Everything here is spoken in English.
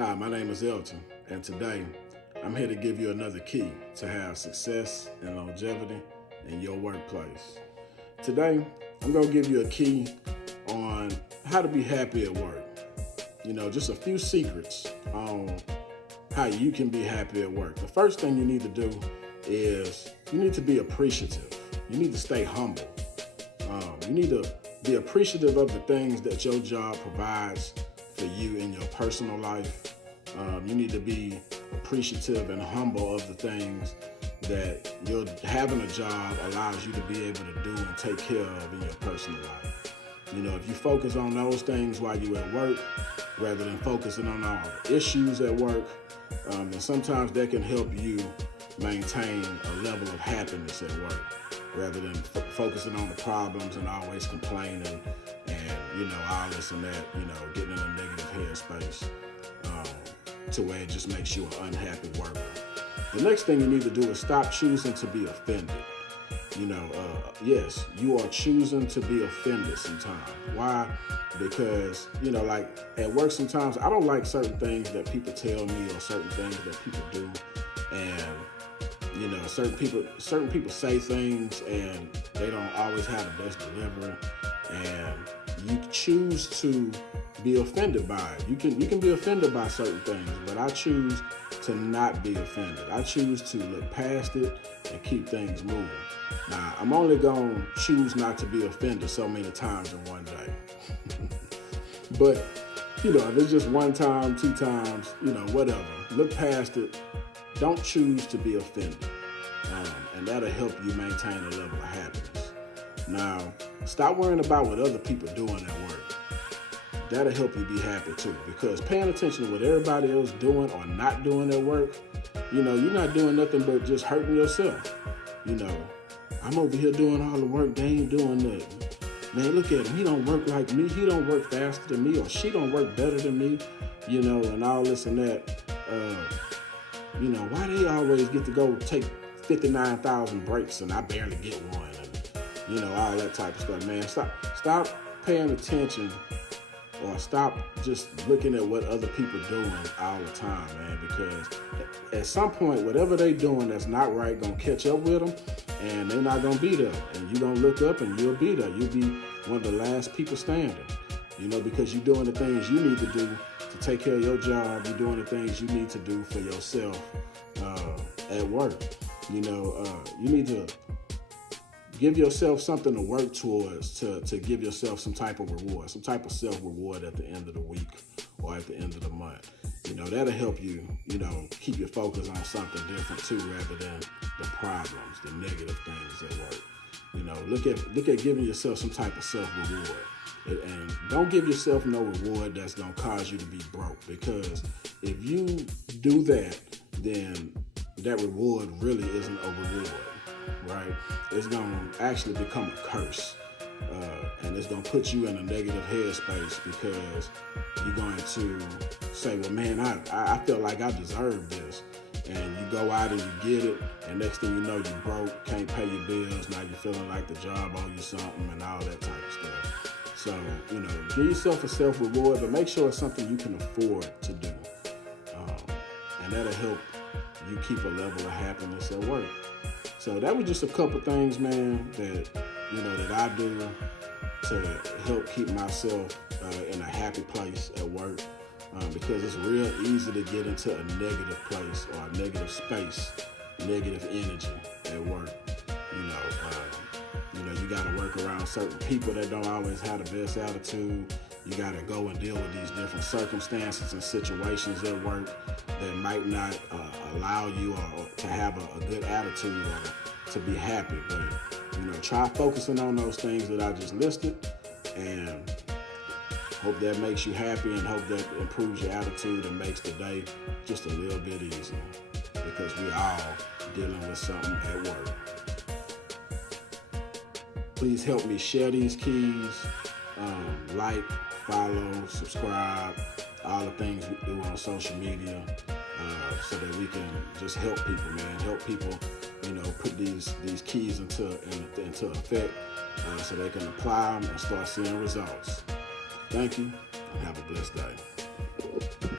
Hi, my name is Elton, and today I'm here to give you another key to have success and longevity in your workplace. Today, I'm going to give you a key on how to be happy at work. Just a few secrets on how you can be happy at work. The first thing you need to do is you need to be appreciative. You need to stay humble. You need to be appreciative of the things that your job provides for you in your personal life. You need to be appreciative and humble of the things that having a job allows you to be able to do and take care of in your personal life. If you focus on those things while you're at work, rather than focusing on all the issues at work, then sometimes that can help you maintain a level of happiness at work, rather than focusing on the problems and always complaining and all this and that, getting in a negative headspace to where it just makes you an unhappy worker. The next thing you need to do is stop choosing to be offended. Yes, you are choosing to be offended sometimes. Why? Because, like at work sometimes I don't like certain things that people tell me or certain things that people do. And, certain people say things and they don't always have the best delivery. And you choose to be offended by it. You can be offended by certain things, but I choose to not be offended. I choose to look past it and keep things moving. Now, I'm only going to choose not to be offended so many times in one day. But, if it's just one time, two times, whatever. Look past it. Don't choose to be offended. And that'll help you maintain a level of happiness. Now, stop worrying about what other people are doing at work. That'll help you be happy too, because paying attention to what everybody else doing or not doing at work, you're not doing nothing but just hurting yourself. I'm over here doing all the work, they ain't doing nothing. Man, look at him, he don't work like me, he don't work faster than me, or she don't work better than me, and all this and that. Why they always get to go take 59,000 breaks and I barely get one, and all that type of stuff, man. Stop paying attention, or stop just looking at what other people doing all the time, man, because at some point, whatever they doing that's not right gonna catch up with them, and they're not gonna be there. And you're gonna look up and you'll be there. You'll be one of the last people standing, because you're doing the things you need to do to take care of your job. You're doing the things you need to do for yourself at work. You need to give yourself something to work towards to give yourself some type of reward, some type of self-reward at the end of the week or at the end of the month. That'll help you, keep your focus on something different too, rather than the problems, the negative things at work. Look at giving yourself some type of self-reward. And don't give yourself no reward that's going to cause you to be broke, because if you do that, then that reward really isn't a reward. Right? It's going to actually become a curse. And it's going to put you in a negative headspace, because you're going to say, well, man, I feel like I deserve this. And you go out and you get it, and next thing you know, you broke, can't pay your bills. Now you're feeling like the job owe you something and all that type of stuff. So, give yourself a self-reward, but make sure it's something you can afford to do. And that'll help you keep a level of happiness at work. So that was just a couple things, man, that I do to help keep myself in a happy place at work, because it's real easy to get into a negative place or a negative space, negative energy at work. You got to work around certain people that don't always have the best attitude. You got to go and deal with these different circumstances and situations at work that might not allow you or to have a good attitude or to be happy. But, try focusing on those things that I just listed, and hope that makes you happy, and hope that improves your attitude and makes the day just a little bit easier, because we all dealing with something at work. Please help me share these keys, like, follow, subscribe, all the things we do on social media, so that we can just help people, man. Help people, put these keys into effect, so they can apply them and start seeing results. Thank you, and have a blessed day.